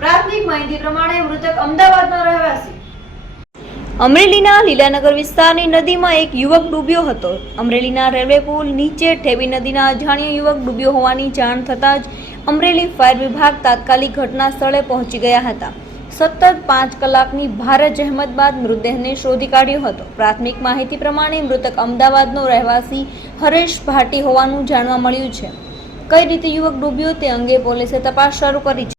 પ્રાથમિક માહિતી પ્રમાણે મૃતક અમદાવાદનો રહેવાસી અમરેલીના લીલાનગર વિસ્તારની નદીમાં એક યુવક ડૂબ્યો હતો। અમરેલીના રેલવે પુલ નીચે ઠેબી નદીના અજાણ્યો યુવક ડૂબ્યો હોવાની જાણ થતાં જ અમરેલી ફાયર વિભાગ તાત્કાલિક ઘટના સ્થળે પહોંચી ગયા હતા। સતત 5 કલાકની ભારે જહેમત બાદ મૃતદેહને શોધી કાઢ્યો હતો। પ્રાથમિક માહિતી પ્રમાણે મૃતક અમદાવાદનો રહેવાસી હરેશ ભાટી હોવાનું જાણવા મળ્યું છે। કઈ રીતે યુવક ડૂબ્યો તે અંગે પોલીસે તપાસ શરૂ કરી છે।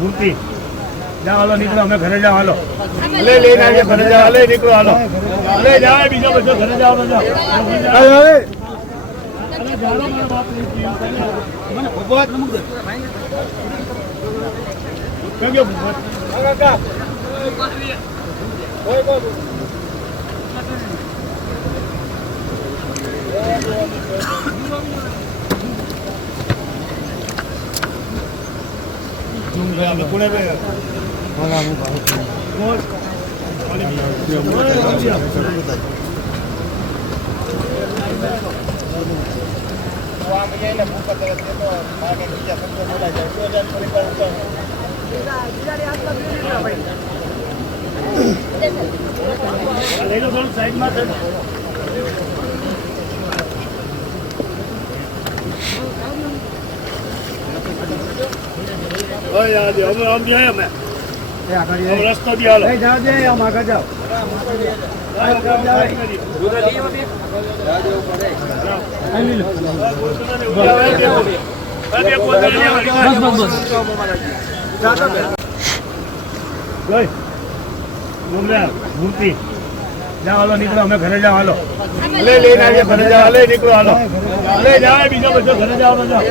मूर्ति जाओ हालो निकलो हमें घरे जाओ हालो ले लेना है घरे जाओ ले निकलो हालो ले जाओ बीजा बच्चों घरे जाओ तो जाओ अरे जाओ मेरा बाप मैंने भगवान नमक दे क्यों भगवान का कोई पुणे पे साइड में हम भी आए मैं रास्ता भी हाल जाओ जाए हम आगे जाओ मूर्ति जाओ हालो निकलो हमें घरे जाओ हालो ले लेना है घरे जाओ ले निकलो हालो ले जाओ बीजा बच्चों घरे जाओ तो जाओ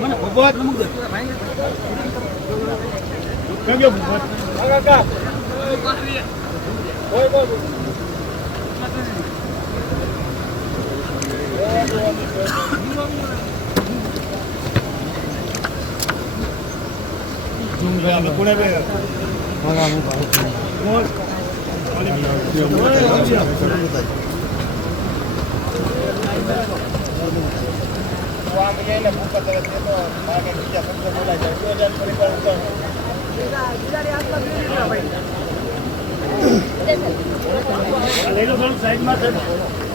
मैंने भगवान नमक दे क्यों भगवान का कोई पुणे पे साइड में